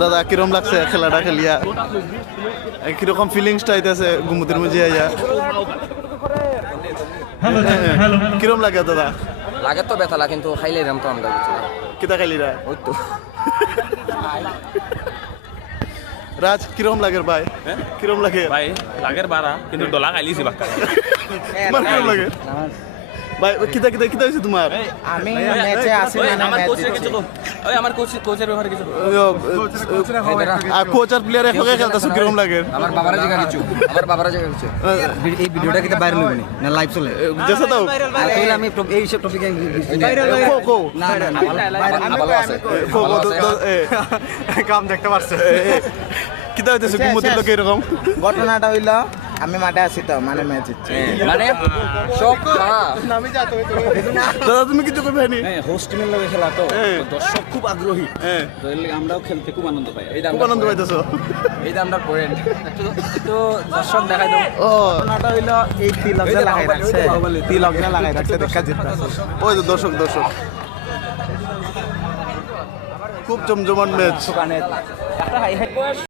দাদা কিরম লাগছে খেলাটা খেলিয়া কিরকম ফিলিংসটা আইতেছে গুমতির মধ্যে আইয়া কিরম লাগে দাদা লাগে তো বেতালা কিন্তু খাইলে এরম তো আমরা কিতা খাইলিরা ওই তো রাজ কিরম লাগে ভাই কিরম লাগে ভাই লাগের বাড়া কিন্তু ডলা খাইলিছি বাক্কা তোমার কিরম লাগে ভাই কিতা কিতা কিতা হইছে তোমার আমি ম্যাচে আসি না আমার ম্যাচ কোচের কিছু কম ওই আমার কোচের ব্যাপারে কিছু আর কোচ আর প্লেয়ার একসাথে খেলতেছো কিরম লাগে আমার বাবারা জায়গা কিছু এই ভিডিওটা কিন্তু ভাইরাল হবে না লাইভ চলে যেসা দাও তাহলে আমি এই সব টপিকে কো কো না না ভালো আছে কো কো কাম দেখতে পারছে কিতা হইতেছে গুমতির লোক এরকম ঘটনাটা হইল আমি মাঠে আসি তো মানে ম্যাচ হচ্ছে মানে সব দাদা তুমি কিছু করবে নি হোস্ট টিমের লগে খেলা তো দর্শক খুব আগ্রহী তো এর লাগি আমরাও খেলতে খুব আনন্দ পাই এই খুব আনন্দ পাইতেছো এই দামটা পয়েন্ট একটু দর্শক দেখাই দাও ও ঘটনাটা হইল এই তিলকটা লাগাই রাখছে তিলকটা লাগাই রাখছে দেখা যেতে ওই তো দর্শক দর্শক খুব জমজমাট ম্যাচ